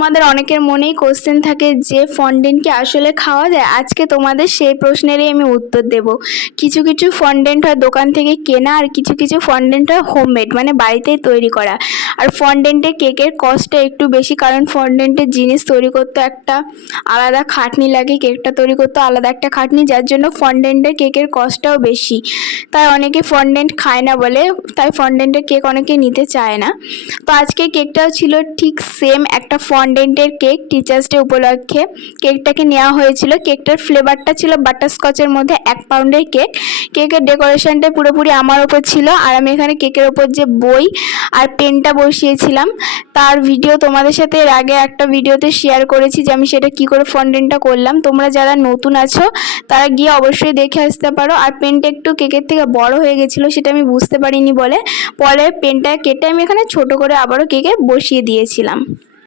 তোমাদের অনেকের মনেই কোশ্চেন থাকে যে ফন্ডেন্ট কি আসলে খাওয়া যায়। আজকে তোমাদের সেই প্রশ্নেরই আমি উত্তর দেব। কিছু কিছু ফন্ডেন্ট হয় দোকান থেকে কেনা, আর কিছু কিছু ফন্ডেন্ট হয় হোমমেড, মানে বাড়িতেই তৈরি করা। আর ফন্ডেন্টে কেকের কস্টটা একটু বেশি, কারণ ফন্ডেন্টের জিনিস তৈরি করতে একটা আলাদা খাটনি লাগে, কেকটা তৈরি করতে আলাদা একটা খাটনি, যার জন্য ফন্ডেন্টের কেকের কস্টটাও বেশি। তাই অনেকে ফন্ডেন্ট খায় না বলে, তাই ফন্ডেন্টের কেক অনেকে নিতে চায় না। তো আজকে কেকটাও ছিল ঠিক সেম একটা ফন্ডেন্টের কেক। টিচার্স ডে উপলক্ষে কেকটাকে নেওয়া হয়েছিল। কেকটার ফ্লেভারটা ছিল বাটারস্কচের মধ্যে 1 পাউন্ডের কেক। কেকের ডেকোরেশনটা পুরোপুরি আমার ওপর ছিল, আর আমি এখানে কেকের ওপর যে বই আর পেনটা বসিয়েছিলাম তার ভিডিও তোমাদের সাথে এর আগে একটা ভিডিওতে শেয়ার করেছি যে আমি সেটা কি করে ফন্ডেন্টটা করলাম। তোমরা যারা নতুন আছো তারা গিয়ে অবশ্যই দেখে আসতে পারো। আর পেনটা একটু কেকের থেকে বড় হয়ে গেছিলো, সেটা আমি বুঝতে পারিনি বলে পরে পেনটা কেটে আমি এখানে ছোট করে আবারও কেকে বসিয়ে দিয়েছিলাম।